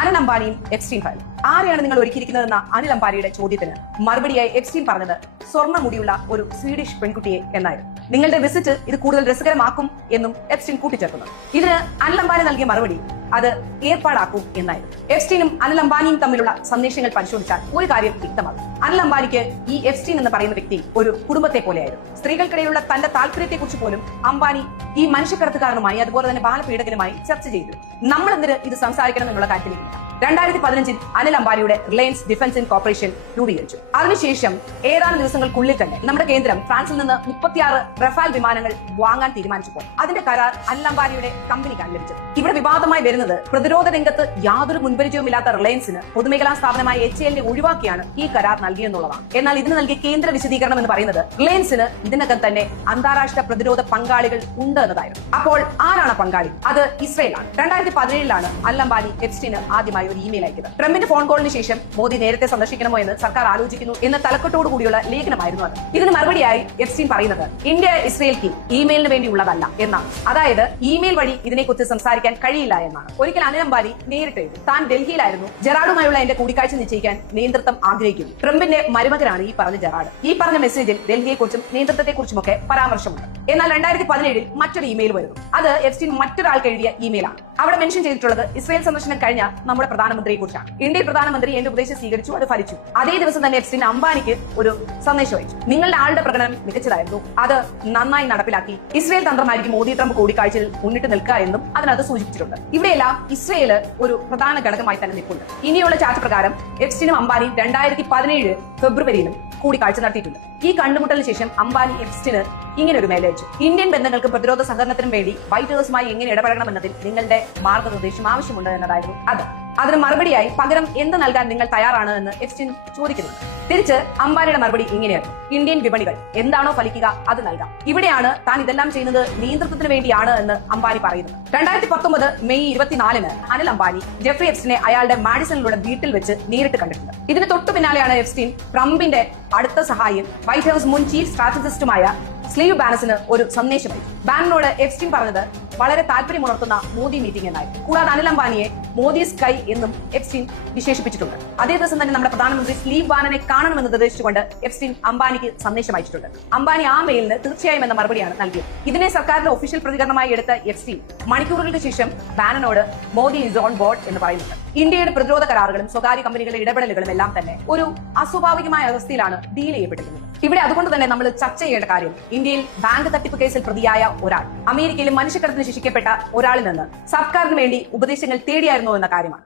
Anil അംബാനിയും Epstein file ആരെയാണ് നിങ്ങൾ ഒരുക്കിയിരിക്കുന്നതെന്ന അനിൽ അംബാനിയുടെ ചോദ്യത്തിന് മറുപടിയായി എപ്സ്റ്റീൻ പറഞ്ഞത് സ്വർണ്ണ മുടിയുള്ള ഒരു സ്വീഡിഷ് പെൺകുട്ടിയെ എന്നായിരുന്നു. നിങ്ങളുടെ വിസിറ്റ് ഇത് കൂടുതൽ രസകരമാക്കും എന്നും എപ്സ്റ്റീൻ കൂട്ടിച്ചേർക്കുന്നു. ഇതിന് അനിൽ അംബാനി നൽകിയ മറുപടി അത് ഏർപ്പാടാക്കൂ എന്നായിരുന്നു. എപ്സ്റ്റീനും അനിൽ അംബാനിയും തമ്മിലുള്ള സന്ദേശങ്ങൾ പരിശോധിച്ചാൽ ഒരു കാര്യം വ്യക്തമാകും. അനിൽ അംബാനിക്ക് ഈ എപ്സ്റ്റീൻ എന്ന് പറയുന്ന വ്യക്തി ഒരു കുടുംബത്തെ പോലെയായിരുന്നു. സ്ത്രീകൾക്കിടയിലുള്ള തന്റെ താല്പര്യത്തെക്കുറിച്ച് പോലും അംബാനി ഈ മനുഷ്യക്കടത്തുകാരനുമായി അതുപോലെ തന്നെ ബാലപീഡകനുമായി ചർച്ച ചെയ്തു. നമ്മൾ എന്തിന് ഇത് സംസാരിക്കണം എന്നുള്ള കാര്യത്തിലേക്ക് 2015 അനിൽ അംബാനിയുടെ റിലയൻസ് ഡിഫൻസ് ആൻഡ് കോർപ്പറേഷൻ രൂപീകരിച്ചു. അതിനുശേഷം ഏതാനും ദിവസങ്ങൾക്കുള്ളിൽ തന്നെ നമ്മുടെ കേന്ദ്രം ഫ്രാൻസിൽ നിന്ന് 36 റഫാൽ വിമാനങ്ങൾ വാങ്ങാൻ തീരുമാനിച്ചപ്പോൾ അതിന്റെ കരാർ അനിൽ അംബാനിയുടെ കമ്പനിക്കാണ് ലഭിച്ചത്. ഇവിടെ വിവാദമായി വരുന്നത് പ്രതിരോധ രംഗത്ത് യാതൊരു മുൻപരിചയവുമില്ലാത്ത റിലയൻസിന് പൊതുമേഖലാ സ്ഥാപനമായ HAL ഒഴിവാക്കിയാണ് ഈ കരാർ നൽകിയെന്നുള്ളതാണ്. എന്നാൽ ഇതിന് നൽകിയ കേന്ദ്ര വിശദീകരണം എന്ന് പറയുന്നത് റിലയൻസിന് ഇതിനകം തന്നെ അന്താരാഷ്ട്ര പ്രതിരോധ പങ്കാളികൾ ഉണ്ട് എന്നതായിരുന്നു. അപ്പോൾ ആരാണ് പങ്കാളി? അത് ഇസ്രയേലാണ്. 2017 അനിൽ അംബാനി എപ്സ്റ്റീന് ആദ്യമായി ഒരു ഇമെയിൽ അയക്കുന്നത്. ട്രംപിന്റെ ഫോൺ കോളിന് ശേഷം മോദി നേരത്തെ സന്ദർശിക്കണമോ എന്ന് സർക്കാർ ആലോചിക്കുന്നു എന്ന തലക്കെട്ടോടു കൂടിയുള്ള ലേഖനമായിരുന്നു അത്. ഇതിന് മറുപടിയായി എപ്സ്റ്റീൻ പറയുന്നത് ഇന്ത്യ ഇസ്രയേൽക്ക് ഇമെയിലിന് വേണ്ടിയുള്ളതല്ല എന്നാണ്. അതായത് ഇമെയിൽ വഴി ഇതിനെക്കുറിച്ച് സംസാരിക്കാൻ കഴിയില്ല എന്നാണ്. ഒരിക്കൽ അനിൽ അംബാനി നേരിട്ട് എഴുതി താൻ ഡൽഹിയിലായിരുന്നു, ജെറാഡുമായുള്ള എന്റെ കൂടിക്കാഴ്ച നിശ്ചയിക്കാൻ നേതൃത്വം ആഗ്രഹിക്കുന്നു. ട്രംപിന്റെ മരുമകനാണ് ഈ പറഞ്ഞ ജെറാഡ്. ഈ പറഞ്ഞ മെസ്സേജിൽ ഡൽഹിയെക്കുറിച്ചും നേതൃത്വത്തെക്കുറിച്ചുമൊക്കെ പരാമർശമുണ്ട്. എന്നാൽ 2017 മറ്റൊരു ഇമെയിൽ വരുന്നു. അത് എപ്സ്റ്റീൻ മറ്റൊരാൾക്ക് എഴുതിയ ഇമെയിലാണ്. അവിടെ മെൻഷൻ ചെയ്തിട്ടുള്ളത് ഇസ്രയേൽ സന്ദർശനം കഴിഞ്ഞ നമ്മുടെ പ്രധാനമന്ത്രിയെ കുറിച്ചാണ്. ഇന്ത്യൻ പ്രധാനമന്ത്രി എന്റെ ഉപദേശം സ്വീകരിച്ചു, അത് ഫലിച്ചു. അതേ ദിവസം തന്നെ എപ്സ്റ്റീൻ അംബാനിക്ക് ഒരു സന്ദേശം അയച്ചു. നിങ്ങളുടെ ആളുടെ പ്രകടനം മികച്ചതായിരുന്നു, അത് നന്നായി നടപ്പിലാക്കി. ഇസ്രയേൽ തന്ത്രമായിരിക്കും മോദി ട്രംപ് കൂടിക്കാഴ്ചയിൽ മുന്നിട്ട് നിൽക്കുക എന്നും അതിനകത്ത് സൂചിപ്പിച്ചിട്ടുണ്ട്. ഇവിടെയെല്ലാം ഇസ്രയേൽ ഒരു പ്രധാന ഘടകമായി തന്നെ നിൽക്കുന്നുണ്ട്. ഇനിയുള്ള ചാറ്റ് പ്രകാരം എപ്സ്റ്റീനും അംബാനിയും 2017 ഫെബ്രുവരിയിലും കൂടിക്കാഴ്ച നടത്തിയിട്ടുണ്ട്. ഈ കണ്ടുമുട്ടലിന് ശേഷം അംബാനി എപ്സ്റ്റീന് ഇങ്ങനെ ഒരു മെയിൽ അയച്ചു: ഇന്ത്യൻ ബന്ധങ്ങൾക്ക് പ്രതിരോധ സഹകരണത്തിനും വേണ്ടി വൈറ്റ് ഹൌസുമായി എങ്ങനെ ഇടപെടണമെന്നതിൽ നിങ്ങളുടെ മാർഗനിർദ്ദേശം ആവശ്യമുണ്ട് എന്നതായിരുന്നു അത്. അതിന് മറുപടിയായി പകരം എന്ത് നൽകാൻ നിങ്ങൾ തയ്യാറാണ് എന്ന് എപ്സ്റ്റീൻ ചോദിക്കുന്നു. തിരിച്ച് അംബാനിയുടെ മറുപടി ഇങ്ങനെയാണ്: ഇന്ത്യൻ വിപണികൾ എന്താണോ ഫലിക്കുക അത് നൽകാം. ഇവിടെയാണ് താൻ ഇതെല്ലാം ചെയ്യുന്നത് നിയന്ത്രണത്തിന് വേണ്ടിയാണ് എന്ന് അംബാനി പറയുന്നത്. 2019 മെയ് 24 അനിൽ അംബാനി ജെഫ്രി എപ്സ്റ്റീനെ അയാളുടെ മാഡിസണിലുള്ള വീട്ടിൽ വെച്ച് നേരിട്ട് കണ്ടിട്ടുണ്ട്. ഇതിന് തൊട്ടു പിന്നാലെയാണ് എപ്സ്റ്റീൻ ട്രംപിന്റെ അടുത്ത സഹായിയും വൈറ്റ് ഹൌസ് മുൻ ചീഫ് സ്ട്രാറ്റജിസ്റ്റുമായ സ്ലീവ് ബാനസിന് ഒരു സന്ദേശം അയച്ചു. ബാനനോട് എപ്സ്റ്റീൻ പറഞ്ഞത് വളരെ താല്പര്യമുണർത്തുന്ന മോദി മീറ്റിംഗ് എന്നായിരുന്നു. കൂടാതെ അനിൽ അംബാനിയെ മോദി സ്കൈ എന്നും എപ്സ്റ്റീൻ വിശേഷിപ്പിച്ചിട്ടുണ്ട്. അതേ ദിവസം തന്നെ നമ്മുടെ പ്രധാനമന്ത്രി സ്ലീവ് ബാനനെ കാണണമെന്ന് നിർദ്ദേശിച്ചുകൊണ്ട് എപ്സ്റ്റീൻ അംബാനിക്ക് സന്ദേശം അയച്ചിട്ടുണ്ട്. അംബാനി ആ മെയിലിന് തീർച്ചയായും എന്ന മറുപടിയാണ് നൽകിയത്. ഇതിനെ സർക്കാരിന്റെ ഒഫീഷ്യൽ പ്രതികരണമായി എടുത്ത എപ്സ്റ്റീൻ മണിക്കൂറുകൾക്ക് ശേഷം ബാനനോട് മോദി ഈസ് ഓൺ ബോർഡ് എന്ന് പറയുന്നുണ്ട്. ഇന്ത്യയുടെ പ്രതിരോധ കരാറുകളും സ്വകാര്യ കമ്പനികളുടെ ഇടപെടലുകളും എല്ലാം തന്നെ ഒരു അസ്വാഭാവികമായ അവസ്ഥയിൽ ഡീൽ ചെയ്യപ്പെട്ടിരുന്നത്. ഇവിടെ അതുകൊണ്ട് തന്നെ നമ്മൾ ചർച്ച ചെയ്യേണ്ട കാര്യം ഇന്ത്യയിൽ ബാങ്ക് തട്ടിപ്പ് കേസിൽ പ്രതിയായ ഒരാൾ അമേരിക്കയിൽ മനുഷ്യക്കടത്തിന് ശിക്ഷിക്കപ്പെട്ട ഒരാളിൽ നിന്ന് സർക്കാരിന് വേണ്ടി ഉപദേശങ്ങൾ തേടിയായിരുന്നോ എന്ന കാര്യമാണ്.